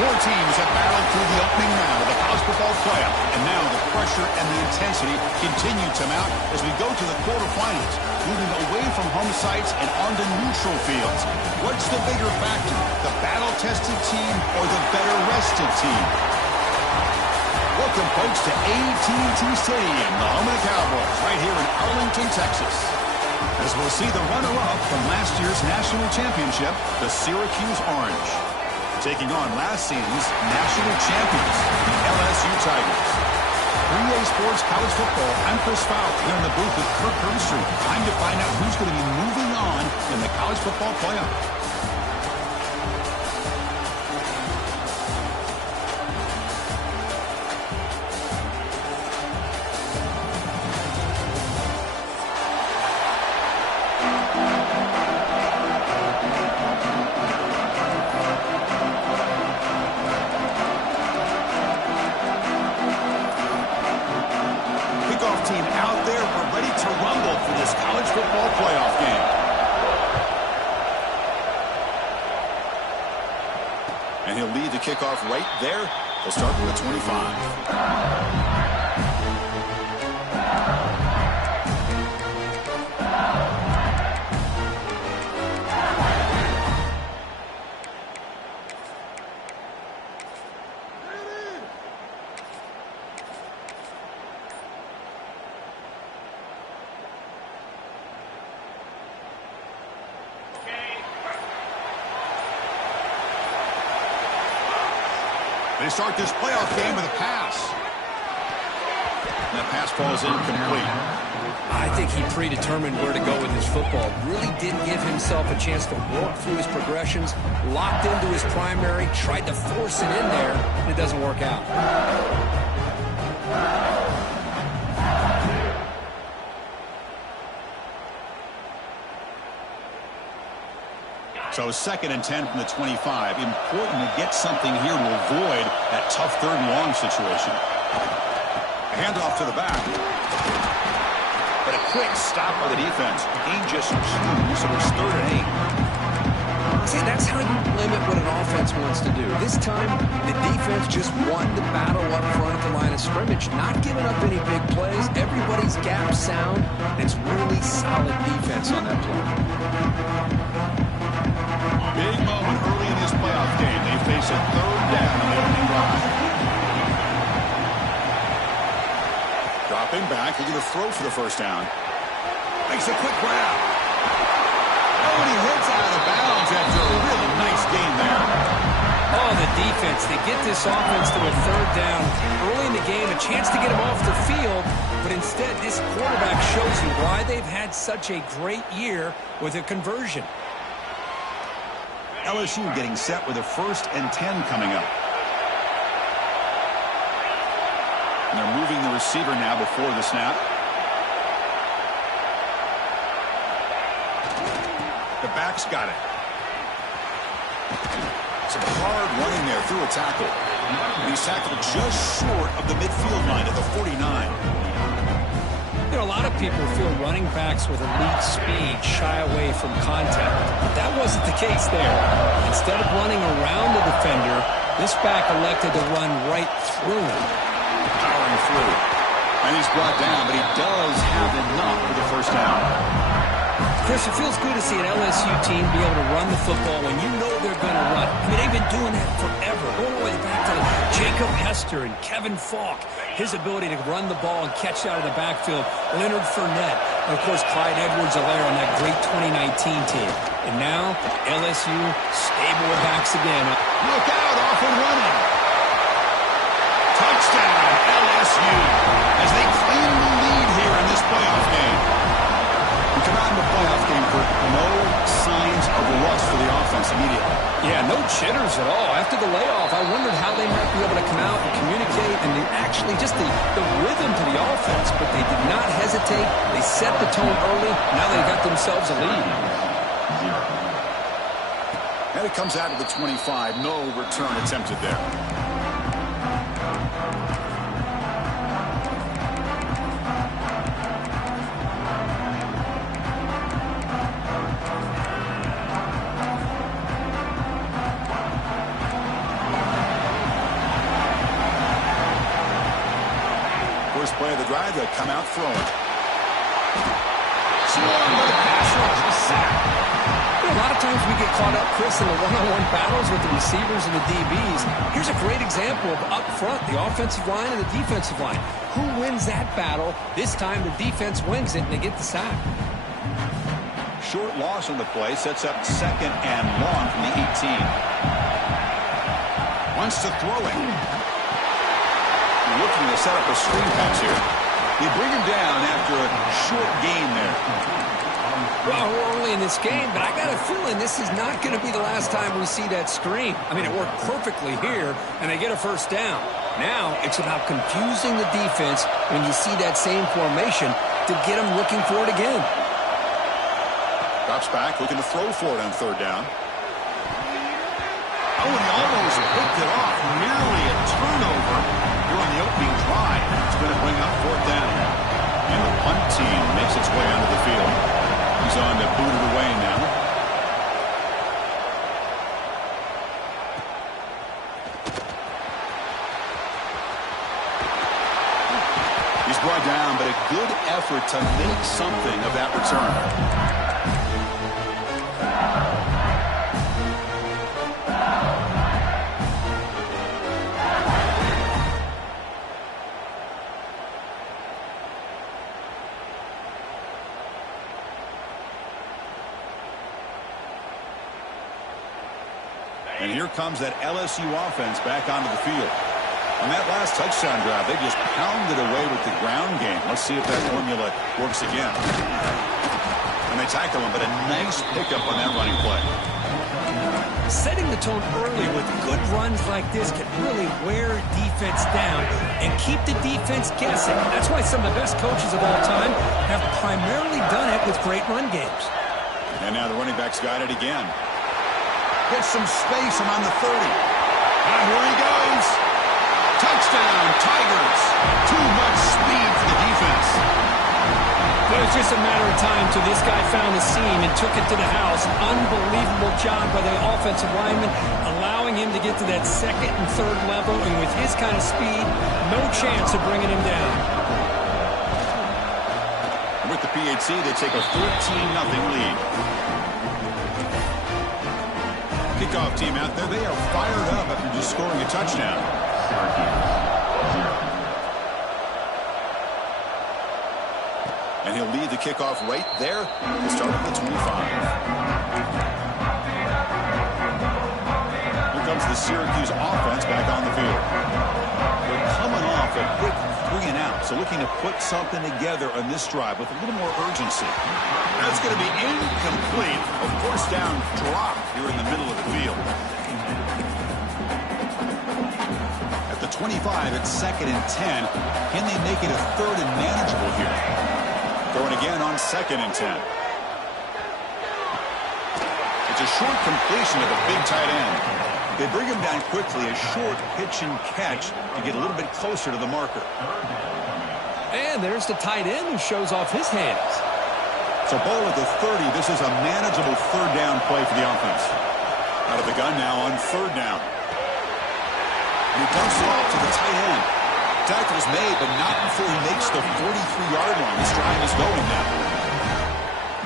Four teams have battled through the opening round of the college football playoff, and now the pressure and the intensity continue to mount as we go to the quarterfinals, moving away from home sites and onto neutral fields. What's the bigger factor, the battle-tested team or the better-rested team? Welcome, folks, to AT&T Stadium, the home of the Cowboys, right here in Arlington, Texas. As we'll see the runner-up from last year's national championship, the Syracuse Orange, taking on last season's national champions, the LSU Tigers. 3A Sports College Football, I'm Chris Fowler here in the booth with Kirk Herbstreit. Time to find out who's going to be moving on in the college football playoff. Team out there, we're ready to rumble for this college football playoff game. And he'll lead the kickoff right there. He'll start with a 25. They start this playoff game with a pass. That pass falls incomplete. I think he predetermined where to go with his football. Really didn't give himself a chance to work through his progressions. Locked into his primary, tried to force it in there, and it doesn't work out. So 2nd and 10 from the 25. Important to get something here to avoid that tough 3rd and long situation. A handoff to the back. But a quick stop by the defense. Gain just 2, so it's 3rd and 8. See, that's how you limit what an offense wants to do. This time, the defense just won the battle up front at the line of scrimmage. Not giving up any big plays. Everybody's gap sound. It's really solid defense on that play. Big moment early in this playoff game. They face a 3rd down on the opening drive. Dropping back, looking to throw for the 1st down. Makes a quick grab. Oh, and he hits out of bounds after a really nice gain there. Oh, the defense. They get this offense to a 3rd down early in the game, a chance to get him off the field, but instead this quarterback shows you why they've had such a great year with a conversion. LSU getting set with a 1st and 10 coming up. And they're moving the receiver now before the snap. The back's got it. Some hard running there through a tackle. And he's tackled just short of the midfield line at the 49. You know, a lot of people feel running backs with elite speed shy away from contact. But that wasn't the case there. Instead of running around the defender, this back elected to run right through him. Powering through. And he's brought down, but he does have enough for the 1st down. Chris, it feels good to see an LSU team be able to run the football when you know they're going to run. I mean, they've been doing that forever. Going all the way back to Jacob Hester and Kevin Falk. His ability to run the ball and catch out of the backfield. Leonard Fournette. And, of course, Clyde Edwards-Helaire on that great 2019 team. And now, LSU stable with backs again. Look out, off and running. Touchdown, LSU, as they claim the lead here in this playoff game. We come out in the playoff game for no signs of rust for the offense immediately. Yeah, no jitters at all. After the layoff, I wondered how they might be able to come out and communicate and actually just the rhythm to the offense, but they did not hesitate. They set the tone early. Now they got themselves a lead. And it comes out of the 25. No return attempted there. play of the drive. They'll come out throwing. Swarmed by the pass rush, a sack. A lot of times we get caught up, Chris, in the one-on-one battles with the receivers and the DBs. Here's a great example of up front, the offensive line and the defensive line. Who wins that battle? This time the defense wins it and they get the sack. Short loss on the play sets up 2nd and long from the 18. Wants to throw it. Looking to set up a screen pass here. They bring him down after a short gain there. Well, we're early in this game, but I got a feeling this is not going to be the last time we see that screen. I mean, it worked perfectly here, and they get a first down. Now it's about confusing the defense when you see that same formation to get them looking for it again. Drops back, looking to throw for it on 3rd down. Oh, and he almost picked it off. Nearly a turnover here on the opening drive. It's going to bring up 4th down. And the punt team makes its way onto the field. He's on to boot it away now. He's brought down, but a good effort to make something of that return. And here comes that LSU offense back onto the field. On that last touchdown drive, they just pounded away with the ground game. Let's see if that formula works again. And they tackle him, but a nice pickup on that running play. Setting the tone early with good runs like this can really wear defense down and keep the defense guessing. That's why some of the best coaches of all time have primarily done it with great run games. And now the running back's got it again. Gets some space around the 30. And here he goes. Touchdown, Tigers. Too much speed for the defense. It was just a matter of time till this guy found the seam and took it to the house. Unbelievable job by the offensive lineman, allowing him to get to that 2nd and 3rd level. And with his kind of speed, no chance of bringing him down. With the PAT, they take a 14-0 lead. Kickoff team out there, they are fired up after just scoring a touchdown. And he'll lead the kickoff right there to start at the 25. Here comes the Syracuse offense back on the field. They're coming off a quick 3-and-out, so looking to put something together on this drive with a little more urgency. That's going to be incomplete. A 4th down drop here in the middle of the field. At the 25, it's 2nd and 10. Can they make it a 3rd and manageable here? Going again on 2nd and 10. It's a short completion of the big tight end. They bring him down quickly, a short pitch and catch to get a little bit closer to the marker. And there's the tight end who shows off his hands. So ball at the 30. This is a manageable 3rd down play for the offense. Out of the gun now on 3rd down. And he dumps it off to the tight end. Tackle's made, but not before he makes the 43-yard line. This drive is going now.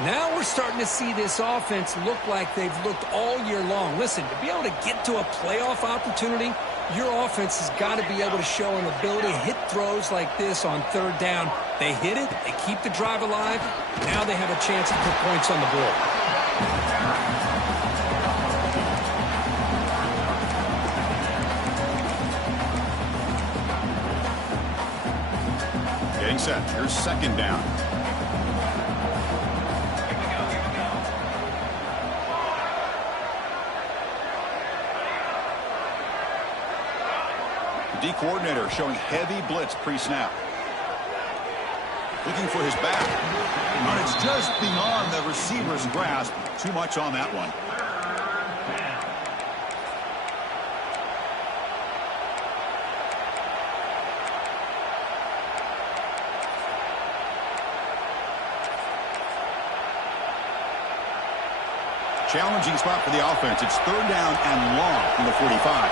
Now we're starting to see this offense look like they've looked all year long. Listen, to be able to get to a playoff opportunity, your offense has got to be able to show an ability to hit throws like this on 3rd down. They hit it, they keep the drive alive. Now they have a chance to put points on the board. Getting set. Here's 2nd down. The D coordinator showing heavy blitz pre-snap. Looking for his back. And it's just beyond the receiver's grasp. Too much on that one. Challenging spot for the offense. It's 3rd down and long from the 45.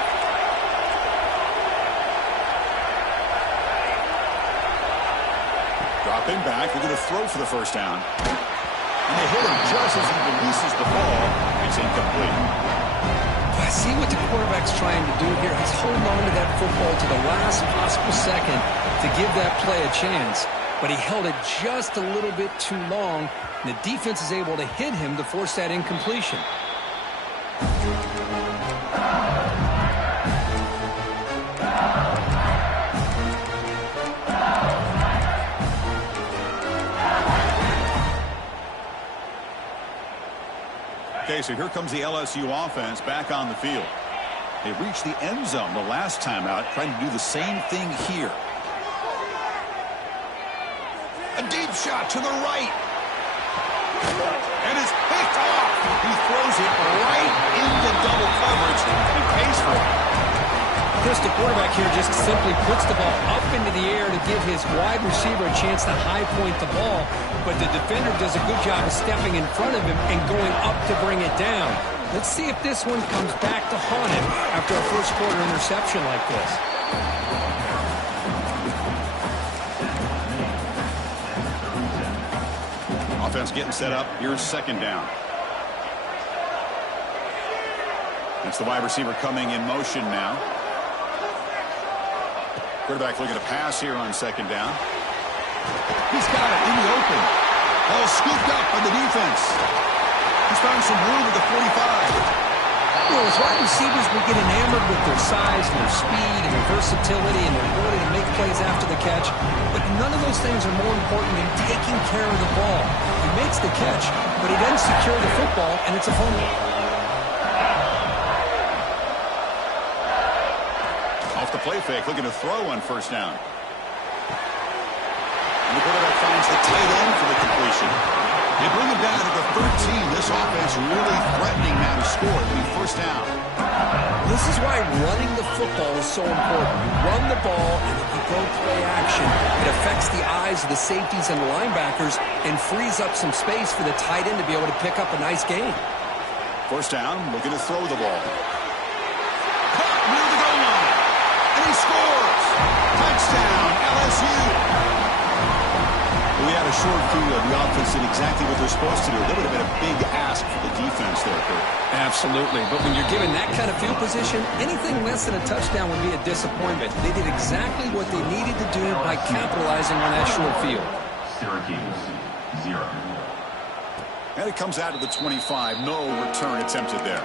Dropping back, they're going to throw for the first down. And they hit him just as he releases the ball. It's incomplete. I see what the quarterback's trying to do here. He's holding on to that football to the last possible second to give that play a chance. But he held it just a little bit too long, and the defense is able to hit him to force that incompletion. Okay, so here comes the LSU offense back on the field. They reached the end zone the last time out, trying to do the same thing here. A deep shot to the right. And it's picked off. He throws it right into double coverage and pays for it. Chris, the quarterback here just simply puts the ball up into the air to give his wide receiver a chance to high point the ball, but the defender does a good job of stepping in front of him and going up to bring it down. Let's see if this one comes back to haunt him after a first quarter interception like this. Offense getting set up. Here's second down. That's the wide receiver coming in motion now. Quarterback looking to pass here on second down. He's got it in the open. Ball scooped up by the defense. He's found some room at the 45. Well, as wide receivers, we get enamored with their size and their speed and their versatility and their ability to make plays after the catch. But none of those things are more important than taking care of the ball. He makes the catch, but he doesn't secure the football, and it's a fumble. Off the play fake, looking to throw on first down. And the quarterback finds the tight end for the completion. They bring him down to the 13. This offense really threatening now to score. It'll be first down. This is why running the football is so important. You run the ball, and if you go play action, it affects the eyes of the safeties and the linebackers and frees up some space for the tight end to be able to pick up a nice gain. First down, looking to throw the ball. Caught near the goal line. And he scores. Touchdown, LSU. We had a short field. The offense did exactly what they're supposed to do. That would have been a big ask for the defense there, Kurt. Absolutely. But when you're given that kind of field position, anything less than a touchdown would be a disappointment. They did exactly what they needed to do by capitalizing on that short field. Syracuse, 0. And it comes out of the 25. No return attempted there.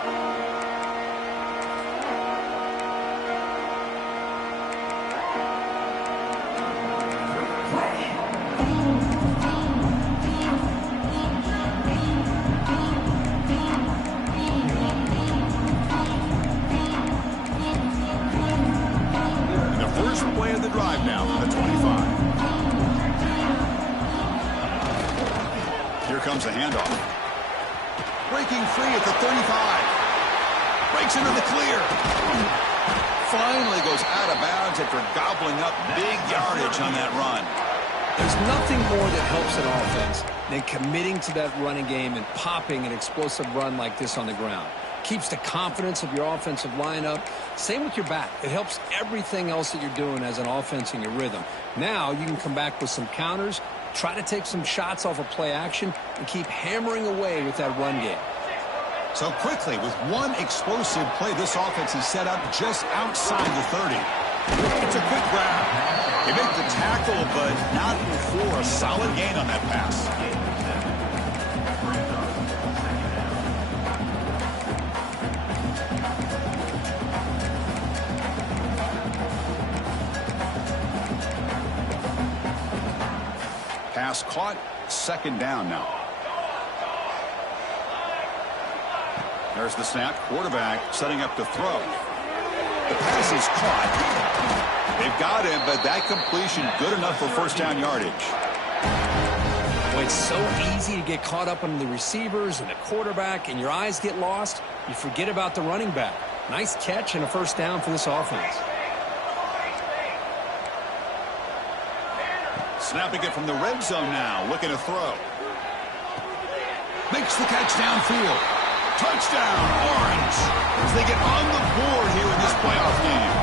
Drive now from the 25. Here comes the handoff. Breaking free at the 35. Breaks into the clear. Finally goes out of bounds after gobbling up big yardage on that run. There's nothing more that helps an offense than committing to that running game and popping an explosive run like this on the ground. Keeps the confidence of your offensive lineup. Same with your back. It helps everything else that you're doing as an offense in your rhythm. Now you can come back with some counters, try to take some shots off of play action, and keep hammering away with that run game. So quickly, with one explosive play, this offense is set up just outside the 30. It's a quick grab. They make the tackle, but not before a solid gain on that pass. Pass caught, second down now. There's the snap. Quarterback setting up to throw. The pass is caught. They've got him, but that completion good enough for first down yardage. Well, it's so easy to get caught up on the receivers and the quarterback, and your eyes get lost. You forget about the running back. Nice catch and a first down for this offense. Snapping it from the red zone now, looking to throw. Makes the catch downfield. Touchdown, Orange, as they get on the board here in this playoff game.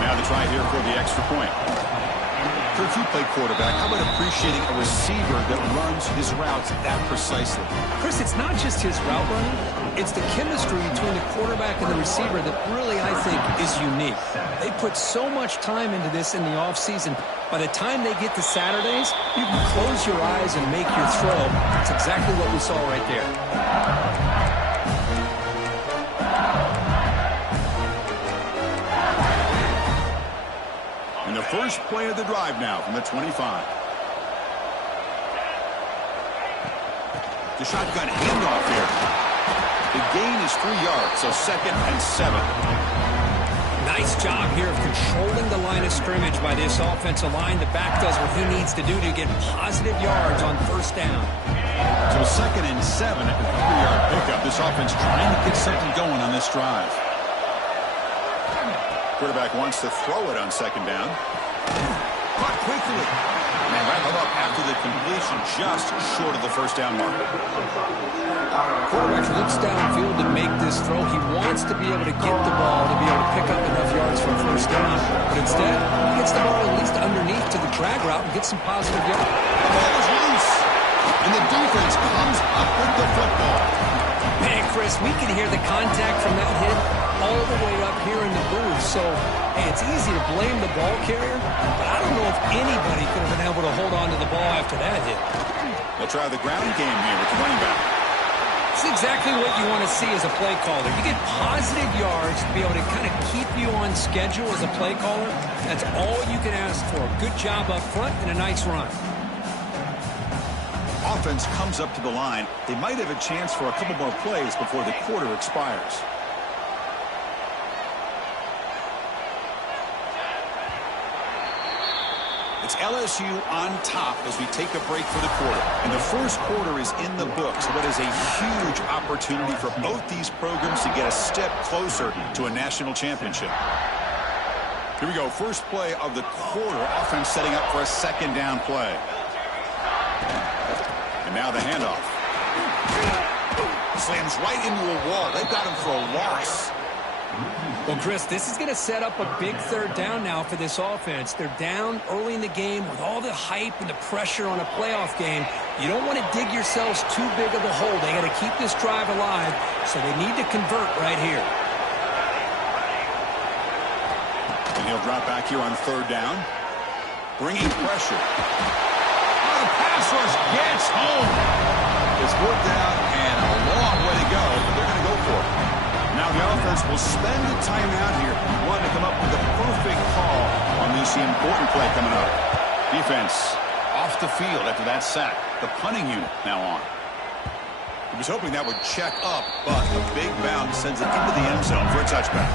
Now the try here for the extra point. If you play quarterback, how about appreciating a receiver that runs his routes that precisely? Chris, it's not just his route running. It's the chemistry between the quarterback and the receiver that really, I think, is unique. They put so much time into this in the offseason. By the time they get to Saturdays, you can close your eyes and make your throw. That's exactly what we saw right there. And the first play of the drive now from the 25. The shotgun handoff here. The gain is 3 yards, so 2nd and 7. Nice job here of controlling the line of scrimmage by this offensive line. The back does what he needs to do to get positive yards on first down. So 2nd and 7 at the 3-yard pickup. This offense trying to get something going on this drive. Quarterback wants to throw it on 2nd down. Caught quickly. And wrap up after the completion, just short of the first down marker. Quarterback looks downfield to make this throw. He wants to be able to get the ball to be able to pick up enough yards for first down. But instead, he gets the ball at least underneath to the drag route and gets some positive yards. The ball is loose. And the defense comes up with the football. Man, Chris, we can hear the contact from that hit all the way up here in the booth. So, hey, it's easy to blame the ball carrier, but I don't know if anybody could have been able to hold on to the ball after that hit. They'll try the ground game here with the running back. It's exactly what you want to see as a play caller. You get positive yards to be able to kind of keep you on schedule as a play caller. That's all you can ask for. Good job up front and a nice run. Offense comes up to the line. They might have a chance for a couple more plays before the quarter expires. It's LSU on top as we take a break for the quarter. And the first quarter is in the books. What is a huge opportunity for both these programs to get a step closer to a national championship. Here we go. First play of the quarter. Offense setting up for a 2nd down play. And now the handoff. Slams right into a wall. They've got him for a loss. Well, Chris, this is going to set up a big 3rd down now for this offense. They're down early in the game with all the hype and the pressure on a playoff game. You don't want to dig yourselves too big of a hole. They got to keep this drive alive, so they need to convert right here. And he'll drop back here on 3rd down. Bringing pressure. Oh, the pass rush gets home. It's worked out and a long way to go, but they're going to go for it. Now the offense will spend the timeout here. Want to come up with a perfect call on this important play coming up. Defense off the field after that sack. The punting unit now on. He was hoping that would check up, but a big bounce sends it into the end zone for a touchback.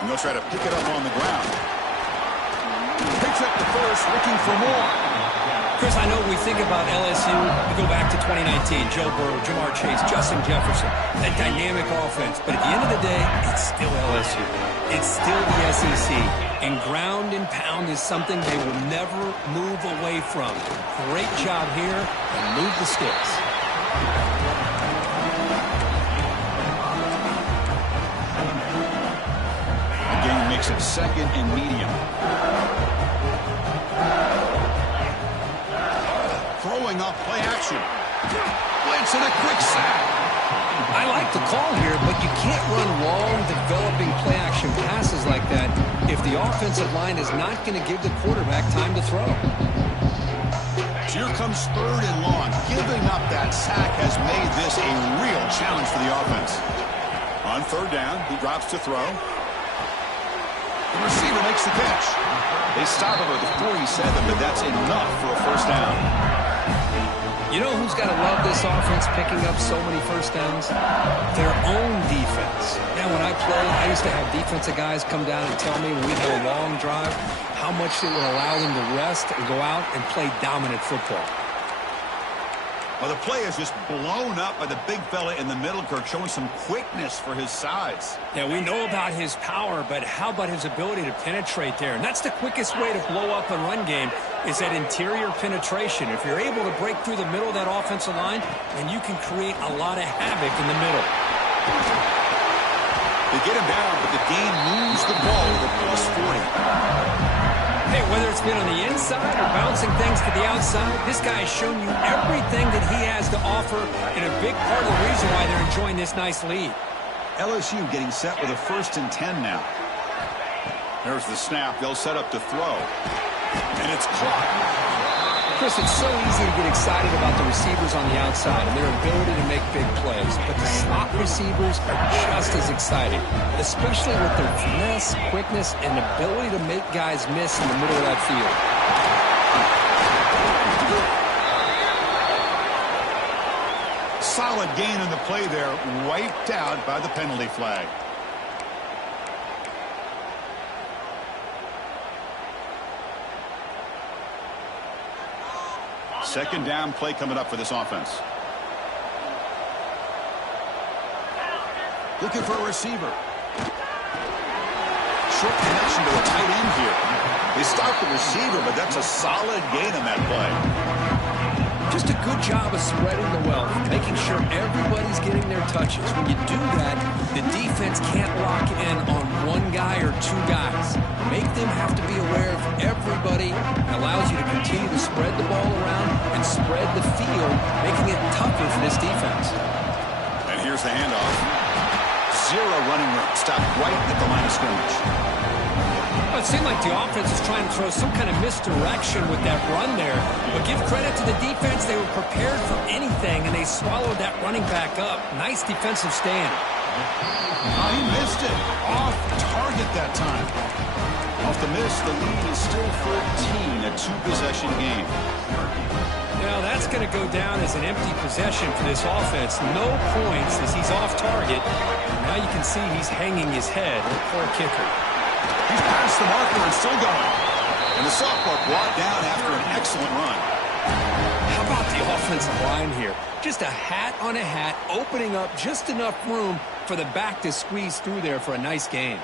And they'll try to pick it up on the ground. Picks up the first, looking for more. Chris, I know we think about LSU, we go back to 2019, Joe Burrow, Jamar Chase, Justin Jefferson, that dynamic offense. But at the end of the day, it's still LSU. It's still the SEC. And ground and pound is something they will never move away from. Great job here, and move the sticks. Makes it 2nd and medium. Throwing off play action. Blitz and a quick sack. I like the call here, but you can't run long, developing play action passes like that if the offensive line is not going to give the quarterback time to throw. Here comes 3rd and long. Giving up that sack has made this a real challenge for the offense. On 3rd down, he drops to throw. The receiver makes the catch. They stop him at the 47, but that's enough for a first down. You know who's got to love this offense picking up so many first downs? Their own defense. Yeah, when I played, I used to have defensive guys come down and tell me when we had a long drive how much it would allow them to rest and go out and play dominant football. Well, the play is just blown up by the big fella in the middle, Kirk, showing some quickness for his size. Yeah, we know about his power, but how about his ability to penetrate there? And that's the quickest way to blow up a run game is that interior penetration. If you're able to break through the middle of that offensive line, then you can create a lot of havoc in the middle. They get him down, but the game moves the ball to the +40. Hey, whether it's been on the inside or bouncing things to the outside, this guy has shown you everything that he has to offer, and a big part of the reason why they're enjoying this nice lead. LSU getting set with a 1st and 10 now. There's the snap. They'll set up to throw. And it's caught. Chris, it's so easy to get excited about the receivers on the outside and their ability to make big plays, but the slot receivers are just as exciting, especially with their finesse, quickness, and ability to make guys miss in the middle of that field. Solid gain in the play there, wiped out by the penalty flag. Second down play coming up for this offense. Looking for a receiver. Short connection to a tight end here. They stop the receiver, but that's a solid gain on that play. Just a good job of spreading the wealth, making sure everybody's getting their touches. When you do that, the defense can't lock in on one guy or two guys. Make them have to be aware of everybody. It allows you to continue to spread the ball around and spread the field, making it tougher for this defense. And here's the handoff. Zero running room. Stopped right at the line of scrimmage. Well, it seemed like the offense was trying to throw some kind of misdirection with that run there. But give credit to the defense. They were prepared for anything, and they swallowed that running back up. Nice defensive stand. Oh, he missed it. Off target that time. Off the miss, the lead is still 14, a 2-possession game. Now that's going to go down as an empty possession for this offense. No points as he's off target. Now you can see he's hanging his head. Poor kicker. He's past the marker and still going. And the sophomore brought down after an excellent run. How about the offensive line here? Just a hat on a hat, opening up just enough room for the back to squeeze through there for a nice gain.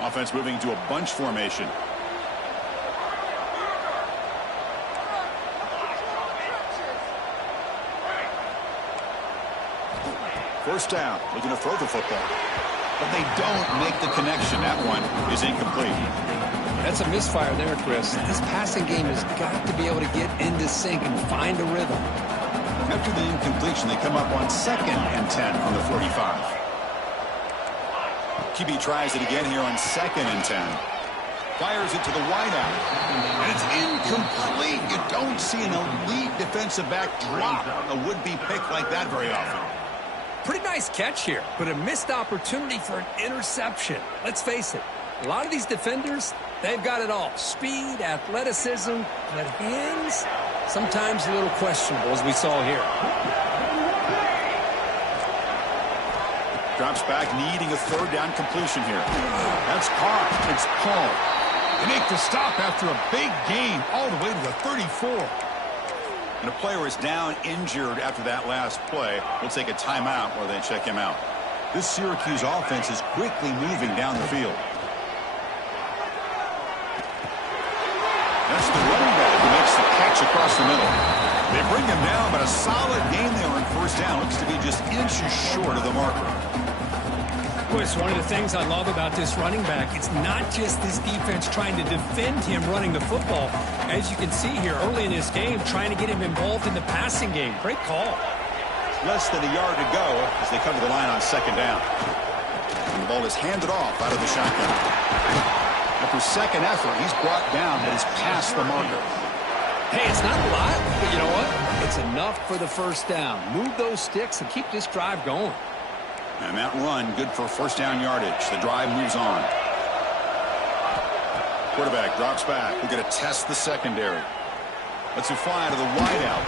Offense moving to a bunch formation. First down, looking to throw the football. But they don't make the connection. That one is incomplete. That's a misfire there, Chris. This passing game has got to be able to get into sync and find a rhythm. After the incompletion, they come up on 2nd and 10 from the 45. QB tries it again here on 2nd and 10. Fires it to the wideout. And it's incomplete. You don't see an elite defensive back drop a would-be pick like that very often. Pretty nice catch here, but a missed opportunity for an interception. Let's face it, a lot of these defenders, they've got it all. Speed, athleticism, but hands, sometimes a little questionable, as we saw here. Drops back, needing a 3rd down completion here. That's caught. It's Paul. They make the stop after a big gain all the way to the 34. And a player is down injured after that last play. We'll take a timeout while they check him out. This Syracuse offense is quickly moving down the field. That's the running back who makes the catch across the middle. They bring him down, but a solid game there on 1st down. Looks to be just inches short of the marker. Chris, one of the things I love about this running back, it's not just this defense trying to defend him running the football. As you can see here early in this game, trying to get him involved in the passing game. Great call. Less than a yard to go as they come to the line on 2nd down. And the ball is handed off out of the shotgun. After 2nd effort, he's brought down, but he's past the marker. Hey, it's not a lot, but you know what? It's enough for the 1st down. Move those sticks and keep this drive going. And that run, good for 1st down yardage. The drive moves on. Quarterback drops back. We're going to test the secondary. Lets it fly to the wideout.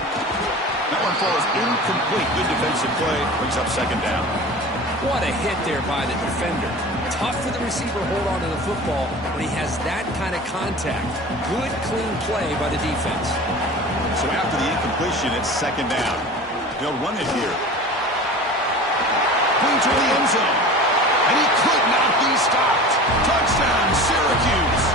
That one falls incomplete. Good defensive play. Brings up 2nd down. What a hit there by the defender. Tough for the receiver to hold on to the football when he has that kind of contact. Good, clean play by the defense. So after the incompletion, it's second down. They'll run it here. Going to the end zone. And he could not be stopped. Touchdown, Syracuse.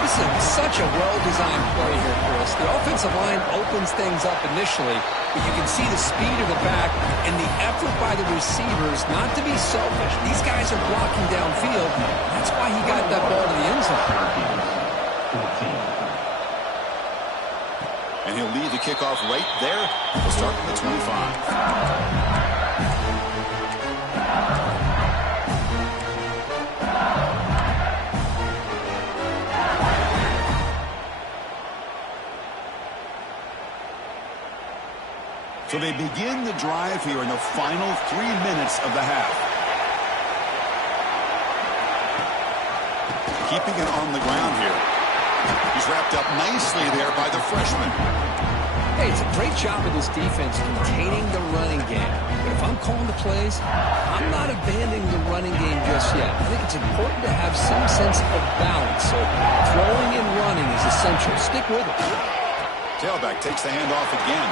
This is such a well-designed play here, Chris. The offensive line opens things up initially, but you can see the speed of the back and the effort by the receivers not to be selfish. These guys are blocking downfield. That's why he got that ball to the end zone. And he'll lead the kickoff right there. We'll start from the 25. So they begin the drive here in the final 3 minutes of the half. Keeping it on the ground here. He's wrapped up nicely there by the freshman. Hey, it's a great job of this defense containing the running game. But if I'm calling the plays, I'm not abandoning the running game just yet. I think it's important to have some sense of balance. So throwing and running is essential. Stick with it. Tailback takes the handoff again.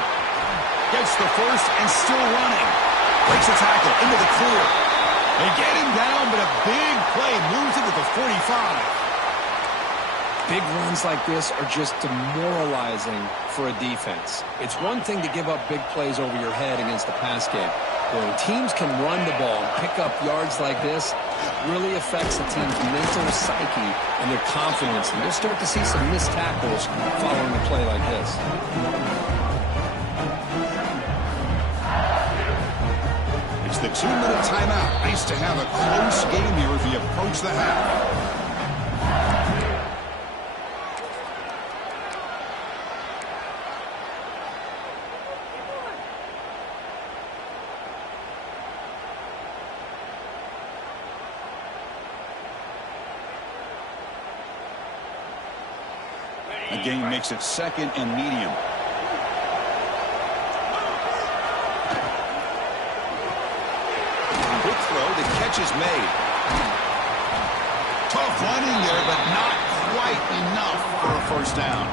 Gets the first and still running. Breaks a tackle into the clear. They get him down, but a big play moves it to the 45. Big runs like this are just demoralizing for a defense. It's one thing to give up big plays over your head against the pass game. But when teams can run the ball and pick up yards like this, it really affects the team's mental psyche and their confidence. And you'll start to see some missed tackles following a play like this. It's the 2-minute timeout. Nice to have a close game here as we approach the half. The game makes it second and medium. Quick throw. The catch is made. Tough running there, but not quite enough for a first down.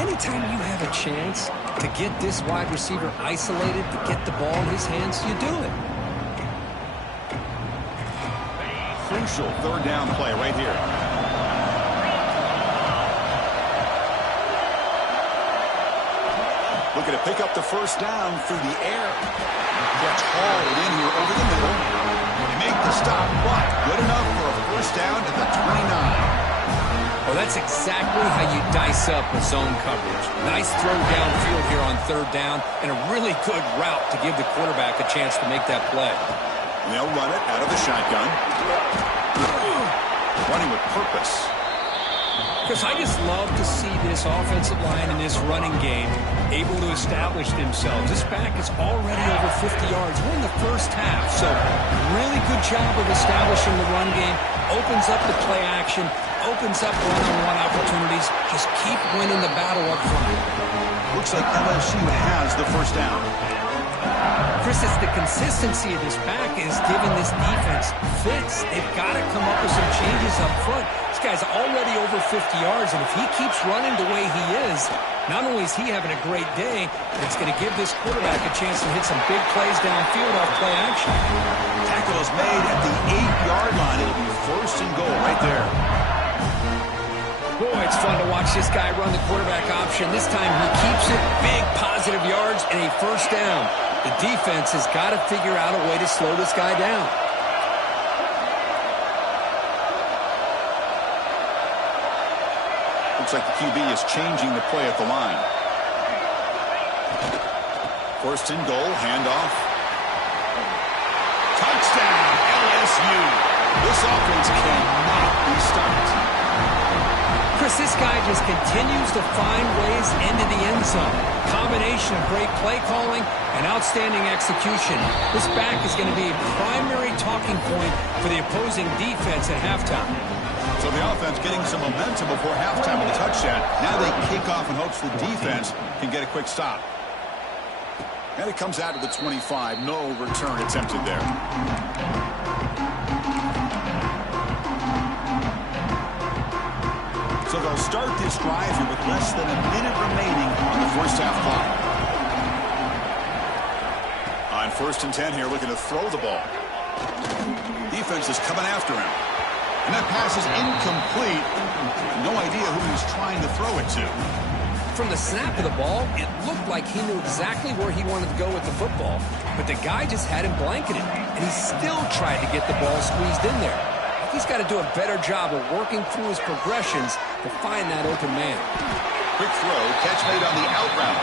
Anytime you have a chance to get this wide receiver isolated, to get the ball in his hands, you do it. Crucial third down play right here. Looking to pick up the first down through the air. Gets hauled in here over the middle. They make the stop, but good enough for a first down at the 29. Well, that's exactly how you dice up a zone coverage. Nice throw downfield here on third down, and a really good route to give the quarterback a chance to make that play. And they'll run it out of the shotgun. Running with purpose. Chris, I just love to see this offensive line and this running game able to establish themselves. This back is already over 50 yards. We're in the first half, so really good job of establishing the run game. Opens up the play action, opens up one-on-one opportunities. Just keep winning the battle up front. Looks like LSU has the first down. Chris, it's the consistency of this back is giving this defense fits. They've got to come up with some changes up front. This guy's already over 50 yards, and if he keeps running the way he is, not only is he having a great day, but it's going to give this quarterback a chance to hit some big plays downfield off play action. Tackle is made at the 8-yard line. It'll be first and goal right there. Boy, it's fun to watch this guy run the quarterback option. This time he keeps it, big positive yards, and a first down. The defense has got to figure out a way to slow this guy down. Looks like the QB is changing the play at the line. First and goal, handoff. Touchdown, LSU. This offense cannot be stopped. Chris, this guy just continues to find ways into the end zone. Combination of great play calling and outstanding execution. This back is going to be a primary talking point for the opposing defense at halftime. So the offense getting some momentum before halftime with a touchdown. Now they kick off in hopes the defense can get a quick stop. And it comes out to the 25. No return attempted there. So they'll they'll start this drive here with less than a minute remaining on the first half clock. On 1st and 10 here, looking to throw the ball. Defense is coming after him. And that pass is incomplete. No idea who he's trying to throw it to. From the snap of the ball, it looked like he knew exactly where he wanted to go with the football. But the guy just had him blanketed. And he still tried to get the ball squeezed in there. He's got to do a better job of working through his progressions to find that open man. Quick throw, catch made on the out route.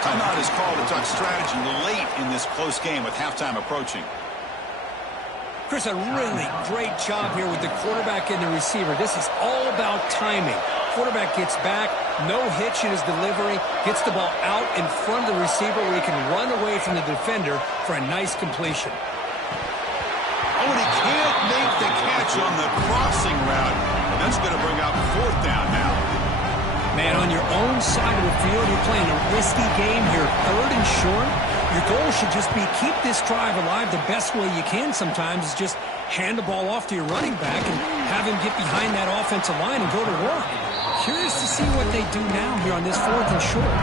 Timeout is called to talk strategy late in this close game with halftime approaching. Chris, a really great job here with the quarterback and the receiver. This is all about timing. Quarterback gets back, no hitch in his delivery, gets the ball out in front of the receiver where he can run away from the defender for a nice completion. Oh, and he can't make the catch on the crossing route. And that's going to bring up 4th down now. Man, on your own side of the field, you're playing a risky game here. 3rd and short. Your goal should just be keep this drive alive the best way you can sometimes is just hand the ball off to your running back and have him get behind that offensive line and go to work. Curious to see what they do now here on this 4th and short.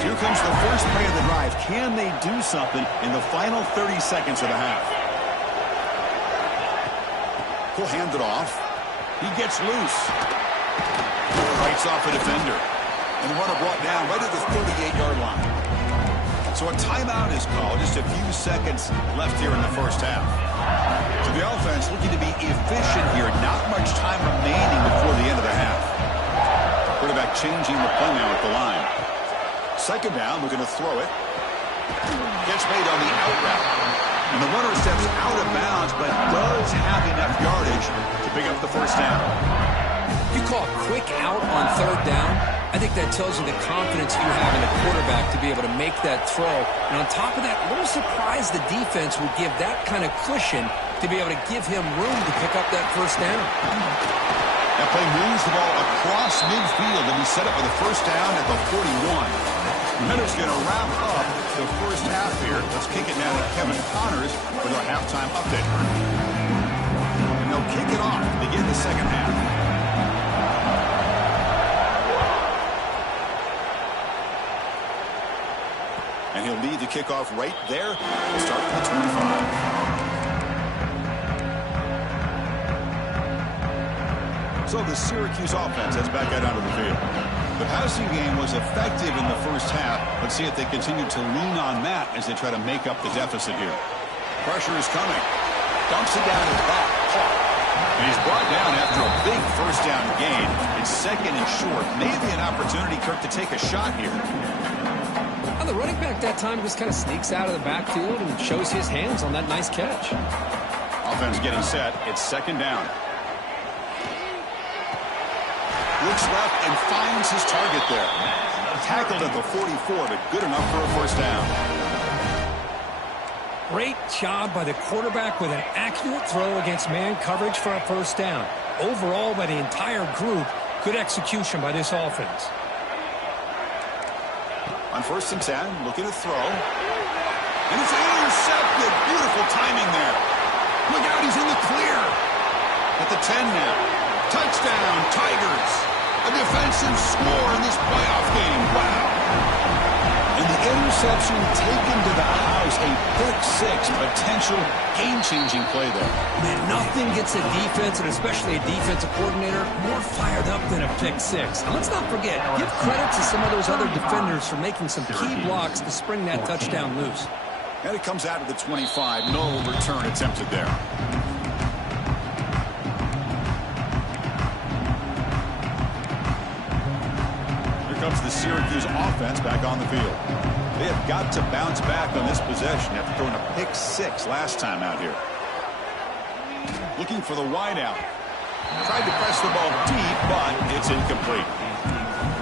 Here comes the first play of the drive. Can they do something in the final 30 seconds of the half? He'll hand it off. He gets loose. Fights off a defender. And the runner brought down right at the 38-yard line. So a timeout is called. Just a few seconds left here in the first half. So the offense looking to be efficient here. Not much time remaining before the end of the half. Quarterback changing the play now at the line. 2nd down, looking to throw it. Gets made on the out route. And the runner steps out of bounds, but does have enough yardage to pick up the first down. You call a quick out on 3rd down. I think that tells you the confidence you have in a quarterback to be able to make that throw. And on top of that, a little surprised the defense would give that kind of cushion to be able to give him room to pick up that first down. That play moves the ball across midfield, and we set up with a first down at the 41. Minutes going to wrap up the first half here. Let's kick it now to Kevin Connors with our halftime update. And they'll kick it off to begin the second half. And he'll lead the kickoff right there. We'll start from the 25. So the Syracuse offense heads back out onto the field. The passing game was effective in the first half. Let's see if they continue to lean on that as they try to make up the deficit here. Pressure is coming. Dumps it down his back. Caught. And he's brought down after a big first down gain. It's 2nd and short. Maybe an opportunity, Kirk, to take a shot here. Well, the running back that time just kind of sneaks out of the backfield and shows his hands on that nice catch. Offense getting set. It's 2nd down. Looks left and finds his target there. Tackled at the 44, but good enough for a first down. Great job by the quarterback with an accurate throw against man coverage for a first down. Overall, by the entire group, good execution by this offense. On 1st and 10, looking to throw. And it's intercepted. Beautiful timing there. Look out, he's in the clear. At the 10 now. Touchdown, Tigers. A defensive score in this playoff game. Wow. And the interception taken to the house. A pick-6 potential game-changing play there. Man, nothing gets a defense, and especially a defensive coordinator, more fired up than a pick-6. And let's not forget, give credit to some of those other defenders for making some key blocks to spring that touchdown loose. And it comes out of the 25. No return attempted there. Comes the Syracuse offense back on the field. They have got to bounce back on this possession after throwing a pick-6 last time out here. Looking for the wideout. Tried to press the ball deep, but it's incomplete.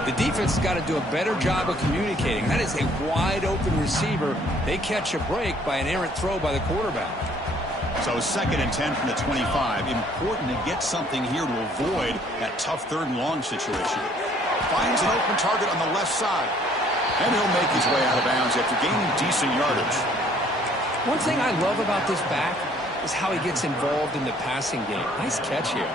The defense has got to do a better job of communicating. That is a wide-open receiver. They catch a break by an errant throw by the quarterback. So 2nd and 10 from the 25. Important to get something here to avoid that tough 3rd and long situation. Finds an open target on the left side. And he'll make his way out of bounds after gaining decent yardage. One thing I love about this back is how he gets involved in the passing game. Nice catch here.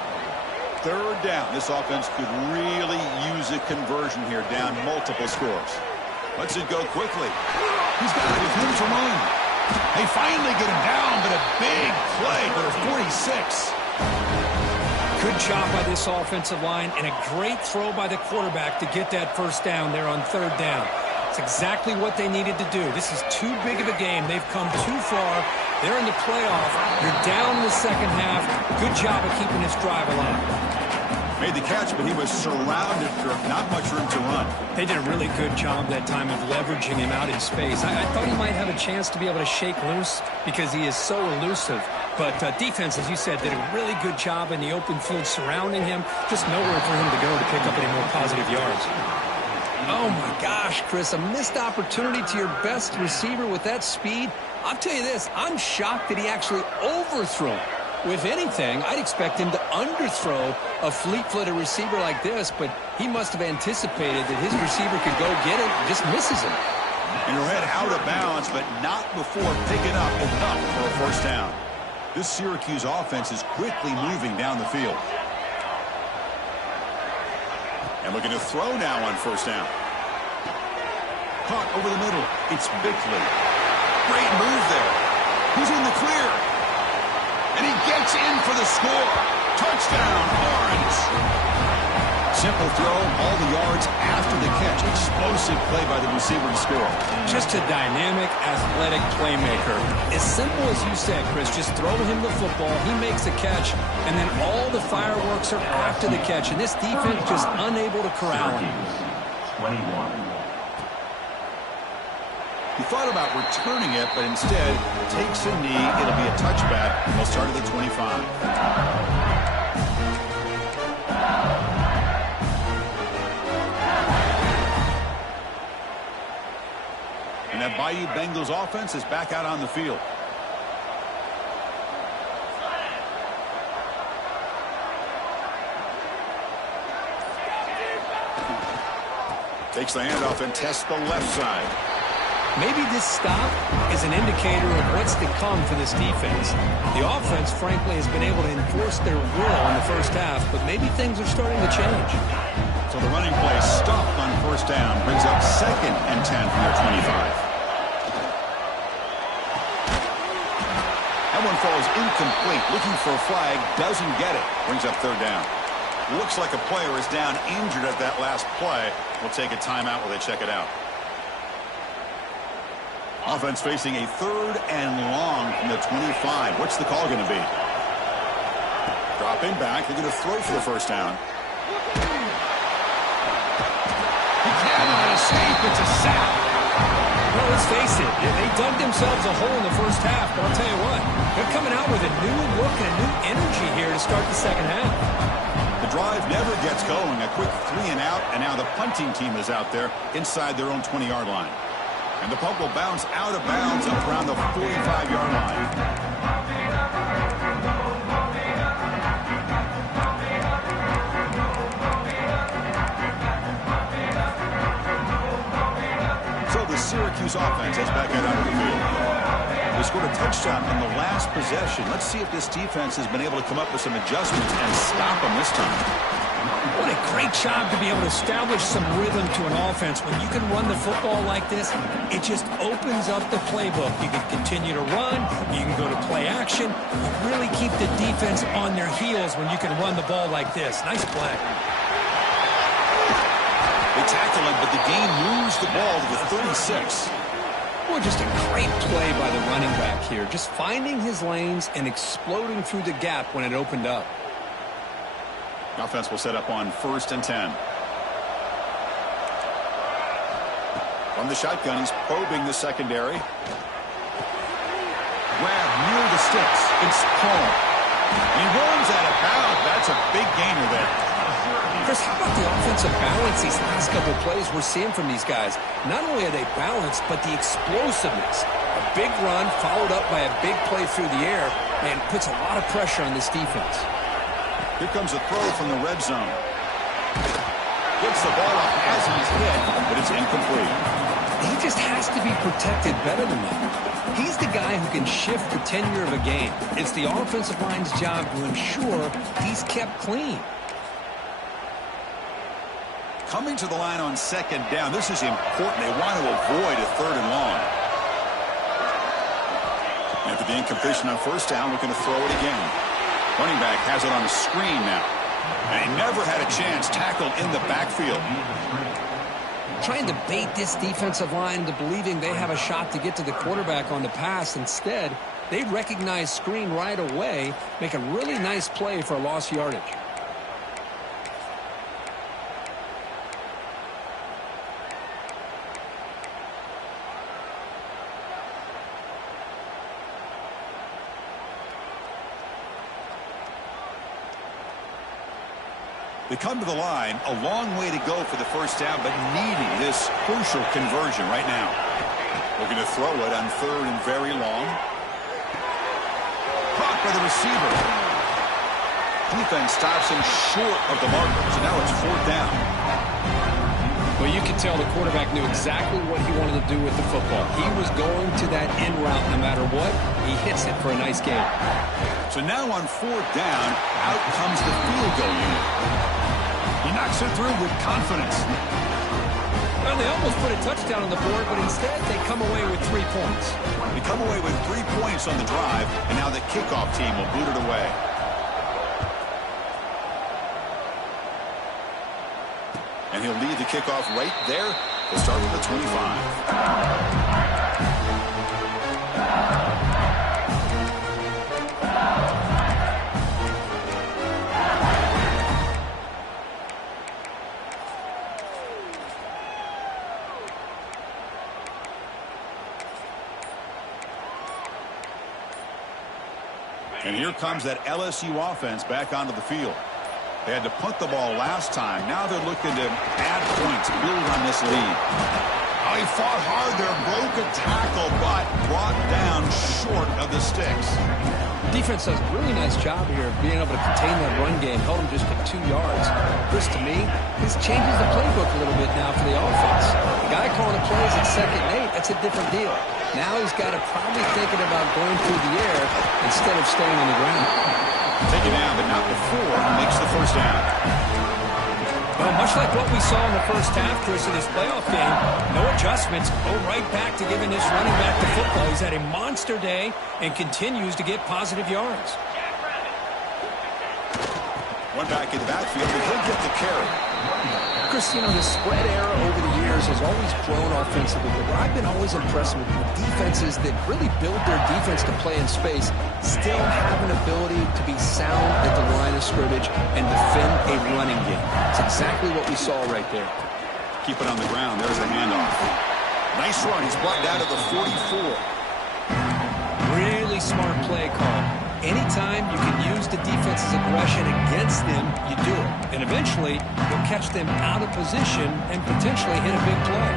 Third down. This offense could really use a conversion here, down multiple scores. Let's it go quickly. He's got it with him to run. They finally get him down, but a big play for the 46. Good job by this offensive line and a great throw by the quarterback to get that first down there on third down. It's exactly what they needed to do. This is too big of a game. They've come too far. They're in the playoff. You're down in the second half. Good job of keeping this drive alive. Made the catch, but he was surrounded for not much room to run. They did a really good job that time of leveraging him out in space. I thought he might have a chance to be able to shake loose because he is so elusive. But defense, as you said, did a really good job in the open field surrounding him. Just nowhere for him to go to pick up any more positive yards. Oh, my gosh, Chris, a missed opportunity to your best receiver with that speed. I'll tell you this, I'm shocked that he actually overthrew him. If anything, I'd expect him to underthrow a fleet-footed receiver like this, but he must have anticipated that his receiver could go get it and just misses him. And your head out of bounds, but not before picking up enough for a first down. This Syracuse offense is quickly moving down the field. And looking to throw now on first down. Caught over the middle. It's Bickley. Great move there. Who's in the clear? And he gets in for the score. Touchdown, Orange. Simple throw, all the yards after the catch. Explosive play by the receiver to score. Just a dynamic, athletic playmaker. As simple as you said, Chris, just throw him the football, he makes a catch, and then all the fireworks are after the catch. And this defense just unable to corral him. 21. He thought about returning it, but instead takes a knee. It'll be a touchback. They'll start at the 25. And that Bayou Bengals offense is back out on the field. Takes the handoff and tests the left side. Maybe this stop is an indicator of what's to come for this defense. The offense, frankly, has been able to enforce their will in the first half, but maybe things are starting to change. So the running play stopped on first down, brings up 2nd and 10 from their 25. That one falls incomplete. Looking for a flag, doesn't get it. Brings up third down. Looks like a player is down injured at that last play. We'll take a timeout while they check it out. Offense facing a 3rd and long from the 25. What's the call going to be? Dropping back. They're going to throw for the first down. He cannot escape. It's a sack. Well, let's face it. They dug themselves a hole in the first half, but I'll tell you what. They're coming out with a new look and a new energy here to start the second half. The drive never gets going. A quick 3 and out, and now the punting team is out there inside their own 20-yard line. And the puck will bounce out of bounds up around the 45-yard line. So the Syracuse offense is back out onto the field. They scored a touchdown in the last possession. Let's see if this defense has been able to come up with some adjustments and stop them this time. What a great job to be able to establish some rhythm to an offense. When you can run the football like this, it just opens up the playbook. You can continue to run. You can go to play action. You really keep the defense on their heels when you can run the ball like this. Nice play. They tackle him, but the gain moves the ball to the 36. Boy, just a great play by the running back here. Just finding his lanes and exploding through the gap when it opened up. Offense will set up on 1st and 10. From the shotgun, he's probing the secondary. Grab near the sticks. It's Paul. He runs out of bounds. That's a big gainer there. Chris, how about the offensive balance these last couple of plays we're seeing from these guys? Not only are they balanced, but the explosiveness. A big run followed up by a big play through the air, and puts a lot of pressure on this defense. Here comes a throw from the red zone. Gets the ball up as he's hit, but it's incomplete. he just has to be protected better than that. He's the guy who can shift the tenure of a game. It's the offensive line's job to ensure he's kept clean. Coming to the line on second down, this is important. They want to avoid a third and long. After the incompletion on first down, looking to throw it again. Running back has it on a screen now. And he never had a chance, tackled in the backfield. Trying to bait this defensive line into believing they have a shot to get to the quarterback on the pass. Instead, they recognize screen right away, make a really nice play for a lost yardage. They come to the line, a long way to go for the first down, but needing this crucial conversion right now. Looking to throw it on third and very long. Caught by the receiver. Defense stops him short of the marker, so now it's fourth down. Well, you can tell the quarterback knew exactly what he wanted to do with the football. He was going to that in route no matter what. He hits it for a nice gain. So now on fourth down, out comes the field goal unit. He knocks it through with confidence. Well, they almost put a touchdown on the board, but instead they come away with 3 points. They come away with 3 points on the drive, and now the kickoff team will boot it away. And he'll lead the kickoff right there to start with the 25. And here comes that LSU offense back onto the field. They had to punt the ball last time. Now they're looking to add points, build on this lead. Oh, he fought hard there, broke a tackle, but brought down short of the sticks. Defense does a really nice job here of being able to contain that run game, held him just to 2 yards. Chris, to me, this changes the playbook a little bit now for the offense. The guy calling the plays at 2nd and 8, that's a different deal. Now he's got to probably thinking about going through the air instead of staying on the ground. Taken down, but not before he makes the first down. Well, much like what we saw in the first half, Chris, of this playoff game, no adjustments, go right back to giving this running back the football. He's had a monster day and continues to get positive yards. One back in the backfield, but he'll get the carry. Chris, you know, the spread era over the years has always grown offensively, but what I've been always impressed with defenses that really build their defense to play in space still have an ability to be sound at the line of scrimmage and defend a running game. It's exactly what we saw right there. Keep it on the ground. There's a handoff. Nice run. He's blocked out of the 44. Really smart play call. Anytime you can use the defense's aggression against them, you do it. And eventually, you'll catch them out of position and potentially hit a big play.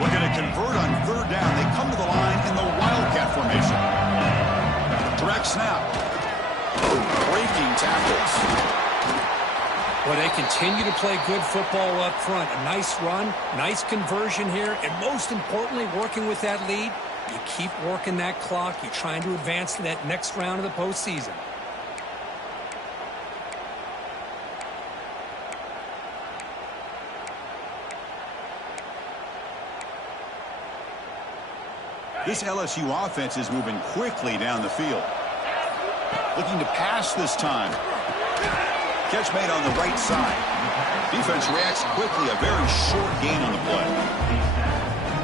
Looking to convert on third down. They come to the line in the Wildcat formation. Direct snap. Breaking tackles. Well, they continue to play good football up front. A nice run, nice conversion here, and most importantly, working with that lead, you keep working that clock. You're trying to advance to that next round of the postseason. This LSU offense is moving quickly down the field. Looking to pass this time. Catch made on the right side. Defense reacts quickly. A very short gain on the play.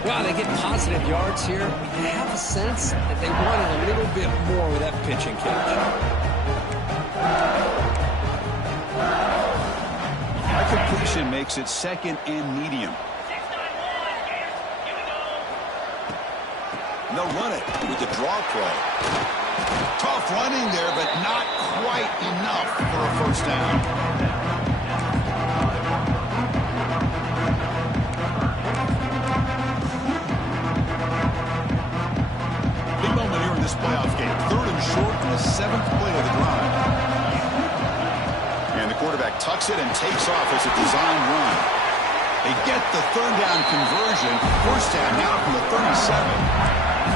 Well, they get positive yards here. You have a sense that they wanted a little bit more with that pitch and catch. That completion makes it 2nd and medium. And they'll run it with the draw play. Tough running there, but not quite enough for a first down. Big moment here in this playoff game. 3rd and short on the 7th play of the drive. And the quarterback tucks it and takes off as a design run. They get the third down conversion. First down now from the 37.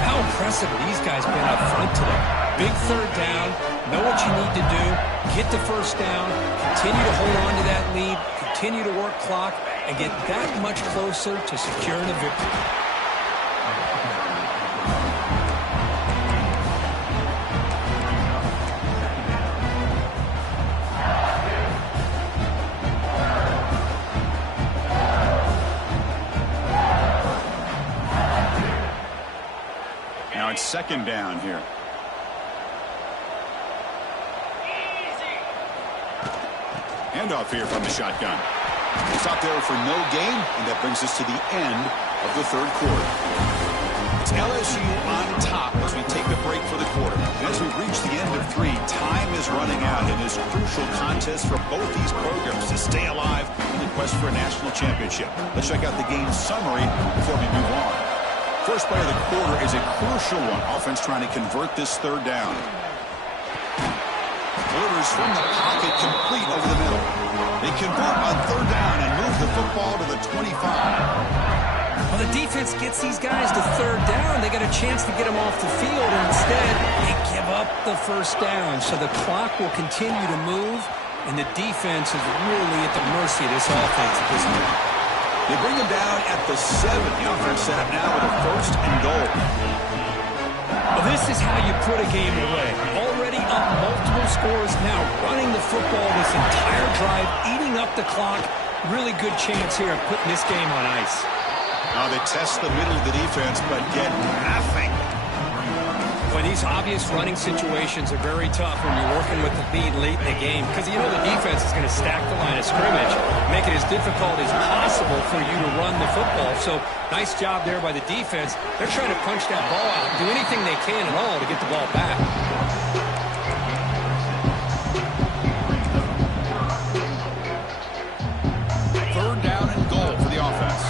How impressive have these guys been up front today? Big third down, know what you need to do, get the first down, continue to hold on to that lead, continue to work clock, and get that much closer to securing a victory. Now it's second down here. Handoff here from the shotgun. Stop there for no gain, and that brings us to the end of the third quarter. It's LSU on top as we take a break for the quarter. And as we reach the end of 3, time is running out in this crucial contest for both these programs to stay alive in the quest for a national championship. Let's check out the game summary before we move on. First play of the quarter is a crucial one. Offense trying to convert this third down. Delivers from the pocket, complete over the middle. They convert on third down and move the football to the 25. Well, the defense gets these guys to third down. They got a chance to get them off the field, and instead they give up the first down. So the clock will continue to move, and the defense is really at the mercy of this offense at this point. They bring him down at the 7. The offense set up now with a first and goal. Well, this is how you put a game away. Already up multiple scores, now running the football this entire drive, eating up the clock. Really good chance here of putting this game on ice. Now they test the middle of the defense, but get nothing. Well, these obvious running situations are very tough when you're working with the lead late in the game because you know the defense is going to stack the line of scrimmage, make it as difficult as possible for you to run the football. So nice job there by the defense. They're trying to punch that ball out and do anything they can at all to get the ball back. Third down and goal for the offense.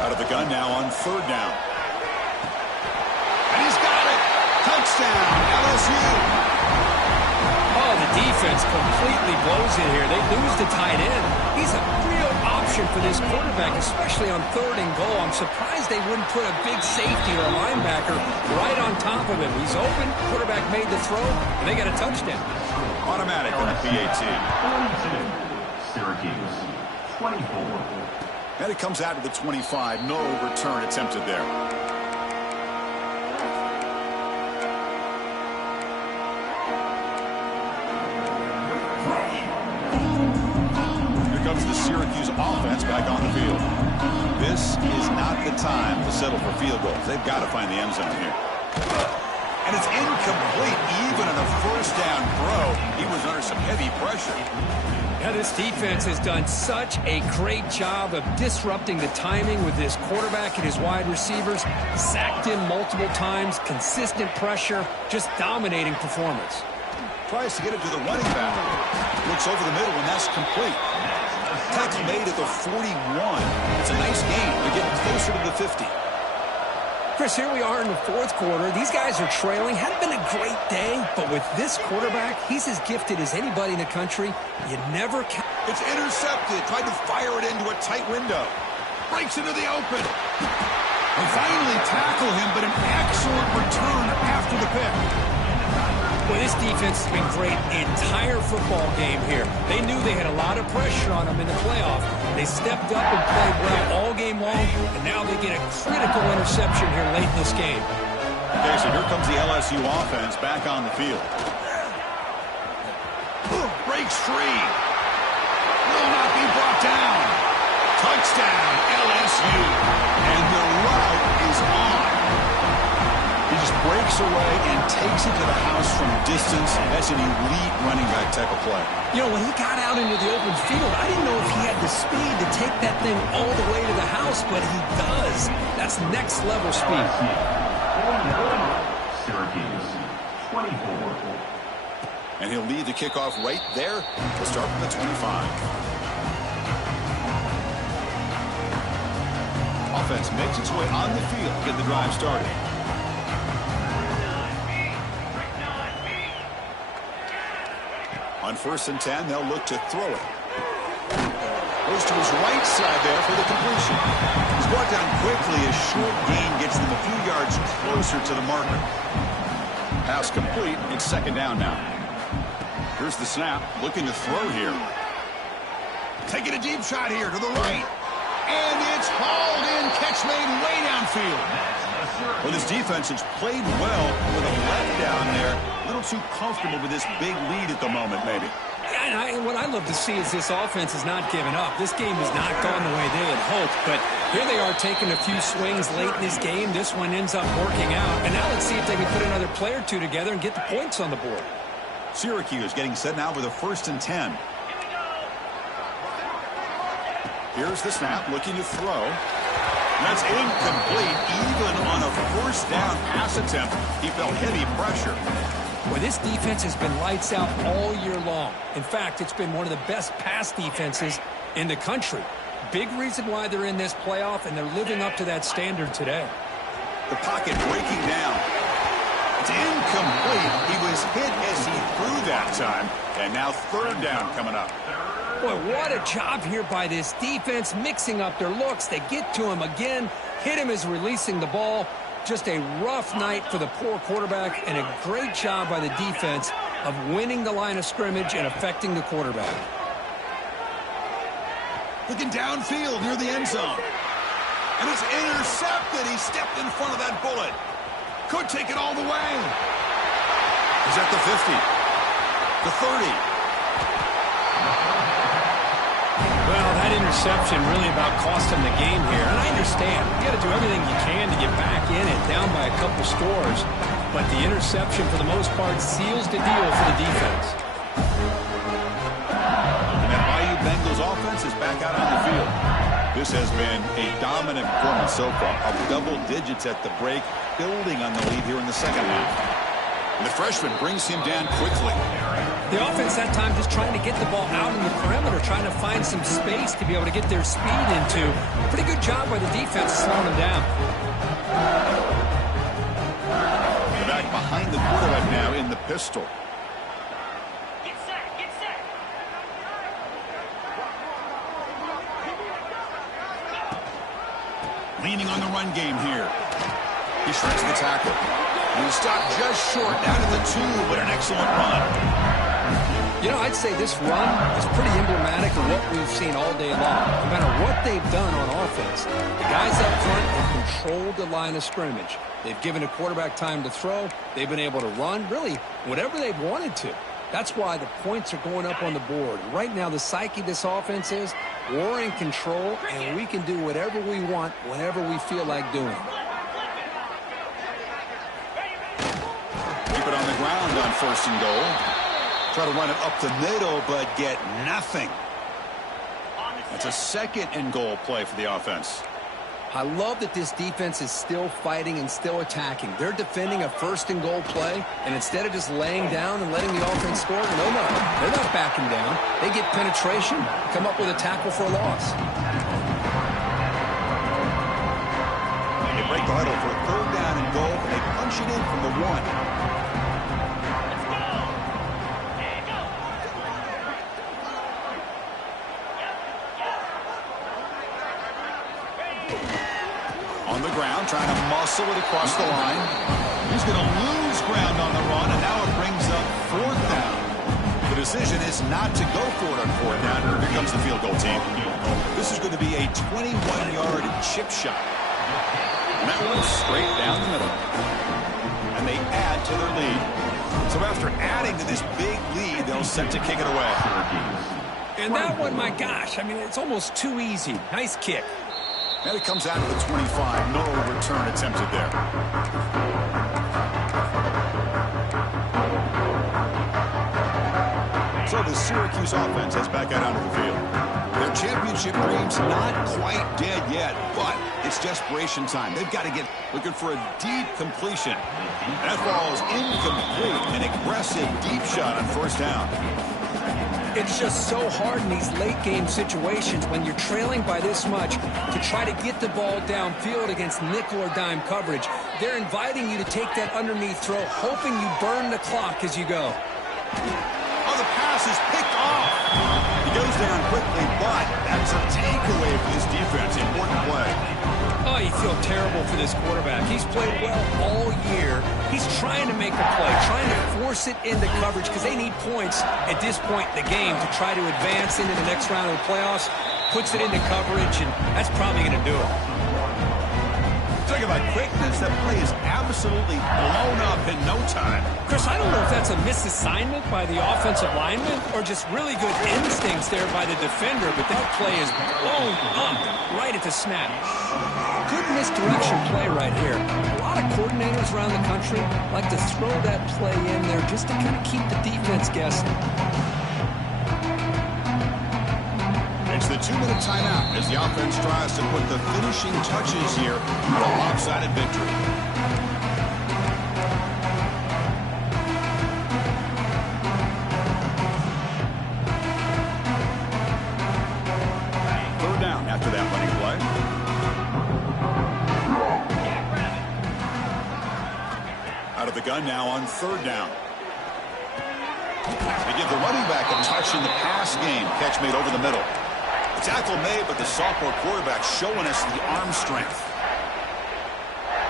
Out of the gun now on third down. And he's got it. Touchdown, LSU. Oh, the defense completely blows it here. They lose the tight end. He's a real option for this quarterback, especially on third and goal. I'm surprised they wouldn't put a big safety or a linebacker right on top of him. He's open. Quarterback made the throw, and they got a touchdown. Automatic on the PAT. 42, Syracuse, 24. And it comes out to the 25. No return attempted there. Here comes the Syracuse offense back on the field. This is not the time to settle for field goals. They've got to find the end zone here. And it's incomplete. Even on a first down throw, he was under some heavy pressure. Yeah, this defense has done such a great job of disrupting the timing with this quarterback and his wide receivers. Sacked him multiple times, consistent pressure, just dominating performance. Tries to get it to the running back. Looks over the middle, and that's complete. Tackle made at the 41. It's a nice gain. They're getting closer to the 50. Chris, here we are in the fourth quarter. These guys are trailing. Hadn't been a great day, but with this quarterback, he's as gifted as anybody in the country. You never can. It's intercepted. Tried to fire it into a tight window. Breaks into the open. They finally tackle him, but an excellent return after the pick. Well, this defense has been great the entire football game here. They knew they had a lot of pressure on them in the playoff. They stepped up and played well all game long, and now they get a critical interception here late in this game. Okay, so here comes the LSU offense back on the field. Breaks free. Will not be brought down. Touchdown, LSU. And the route is on. He just breaks away and takes it to the house from distance. That's an elite running back type of play. You know, when he got out into the open field, I didn't know if he had the speed to take that thing all the way to the house, but he does. That's next level speed. Syracuse, 24. And he'll lead the kickoff right there. We'll start from the 25. Offense makes its way on the field to get the drive started. On 1st and 10, they'll look to throw it. Goes to his right side there for the completion. He's brought down quickly. A short gain gets them a few yards closer to the marker. Pass complete. It's 2nd down now. Here's the snap. Looking to throw here. Taking a deep shot here to the right. And it's hauled in. Catch made way downfield. Well, this defense has played well with a letdown there. A little too comfortable with this big lead at the moment, maybe. Yeah, and what I love to see is this offense is not giving up. This game has not gone the way they had hoped, but here they are taking a few swings late in this game. This one ends up working out, and now let's see if they can put another play or two together and get the points on the board. Syracuse getting set now with a 1st and 10. Here's the snap, looking to throw. That's incomplete. Even on a 1st down pass attempt, he felt heavy pressure. Well, this defense has been lights out all year long. In fact, it's been one of the best pass defenses in the country. Big reason why they're in this playoff, and they're living up to that standard today. The pocket breaking down. It's incomplete. He was hit as he threw that time. And now 3rd down coming up. Boy, what a job here by this defense, mixing up their looks. They get to him again, hit him as releasing the ball. Just a rough night for the poor quarterback, and a great job by the defense of winning the line of scrimmage and affecting the quarterback. Looking downfield near the end zone. And it's intercepted. He stepped in front of that bullet. Could take it all the way. He's at the 50. The 30. Well, that interception really about cost him the game here. And I understand. You got to do everything you can to get back in it, down by a couple scores. But the interception, for the most part, seals the deal for the defense. And that Bayou Bengals offense is back out on the field. This has been a dominant performance so far. Up double digits at the break, building on the lead here in the 2nd half. And the freshman brings him down quickly. The offense that time just trying to get the ball out in the perimeter, trying to find some space to be able to get their speed into. Pretty good job by the defense slowing them down. Back behind the quarterback now in the pistol. Get set, get set. Leaning on the run game here. He shreds the tackle. And he stopped just short down at the 2, but an excellent run. You know, I'd say this run is pretty emblematic of what we've seen all day long. No matter what they've done on offense, the guys up front have controlled the line of scrimmage. They've given a quarterback time to throw. They've been able to run, really, whatever they've wanted to. That's why the points are going up on the board. Right now, the psyche of this offense is we're in control, and we can do whatever we want whenever we feel like doing it. Keep it on the ground on 1st and goal. Try to run it up the middle, but get nothing. That's a 2nd and goal play for the offense. I love that this defense is still fighting and still attacking. They're defending a 1st and goal play, and instead of just laying down and letting the offense score, no, they're not backing down. They get penetration, come up with a tackle for a loss. They break the huddle for 3rd down and goal, and they punch it in from the 1. On the ground, trying to muscle it across the line. He's going to lose ground on the run, and now it brings up 4th down. The decision is not to go for it on 4th down. Here comes the field goal team. This is going to be a 21-yard chip shot. And that one's straight down the middle. And they add to their lead. So after adding to this big lead, they'll set to kick it away. And that one, my gosh, I mean, it's almost too easy. Nice kick. And it comes out to the 25. No return attempted there. So the Syracuse offense heads back out onto the field. Their championship dreams not quite dead yet, but it's desperation time. They've got to get looking for a deep completion. And that falls incomplete. An aggressive deep shot on 1st down. It's just so hard in these late-game situations when you're trailing by this much to try to get the ball downfield against nickel or dime coverage. They're inviting you to take that underneath throw, hoping you burn the clock as you go. Oh, the pass pass is picked off. He goes down quickly, but that's a takeaway for this defense. Important play. Oh, you feel terrible for this quarterback. He's played well all year. He's trying to make a play, trying to force it into coverage because they need points at this point in the game to try to advance into the next round of the playoffs. Puts it into coverage, and that's probably going to do it. Talk about quickness. That play is absolutely blown up in no time. Chris, I don't know if that's a misassignment by the offensive lineman or just really good instincts there by the defender, but that play is blown up right at the snap. Good misdirection play right here. A lot of coordinators around the country like to throw that play in there just to kind of keep the defense guessing. It's the 2-minute timeout as the offense tries to put the finishing touches here on a lopsided victory. Third down after that running play. Out of the gun now on third down. They give the running back a touch in the pass game. Catch made over the middle. Tackle made, but the sophomore quarterback showing us the arm strength.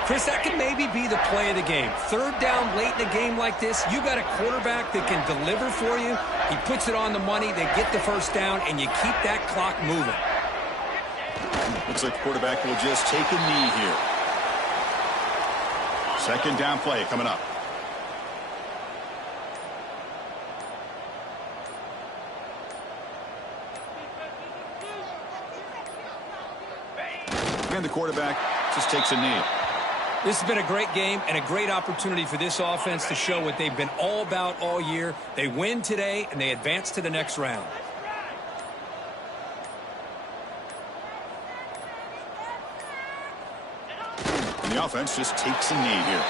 Chris, that could maybe be the play of the game. Third down late in a game like this, you got a quarterback that can deliver for you. He puts it on the money, they get the first down, and you keep that clock moving. Looks like the quarterback will just take a knee here. Second down play coming up. And the quarterback just takes a knee. This has been a great game and a great opportunity for this offense to show what they've been all about all year. They win today, and they advance to the next round. And the offense just takes a knee here.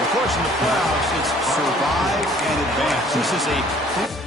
Of course, in the playoffs, it's survive and advance. This is a